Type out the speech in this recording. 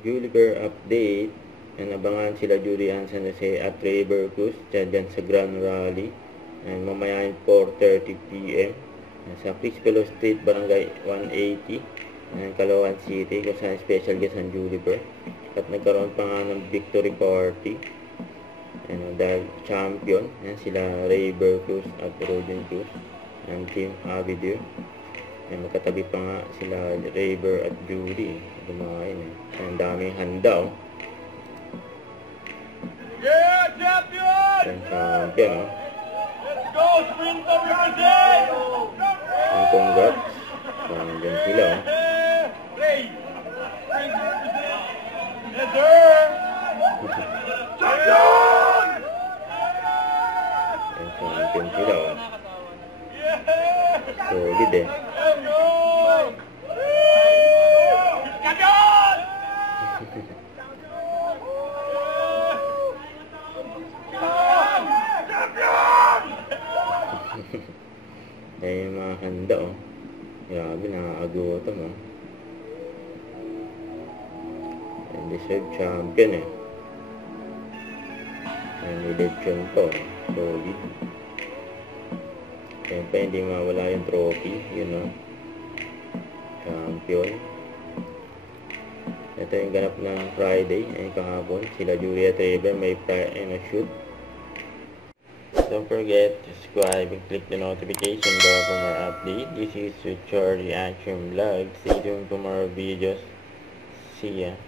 Juliker update. Abangan sila Julian San Jose at Ray Berkus dyan sa Grand Rally. Mamaya 4:30 p.m. Sa Crispelo Street, Barangay 180, Caloocan City, kung saan special guest ang Juliker. At nagkaroon pa nga ng victory party. Dahil champion, sila Ray Berkus at Rodin Cruz ng Team Avidir. Magkatabi pa nga sila Rayber at Judy. Dumain ang daming handa Yeah, champion! Champion Let's go, Sprinter represent! Ang congrats. Nandiyan sila Play! Sprinter represent! Yes, sir! Champion! Champion sila solid yung mga handa grabe, nakakagutom deserve champion election to solid. Siyempre hindi mawala yung trophy, champion. Ito yung ganap ng Friday, kahapon sila Julia Trever may shoot. Don't forget to subscribe and click the notification bell for more update. This is Suchor Reaction Vlog. Stay tuned for more videos. See ya.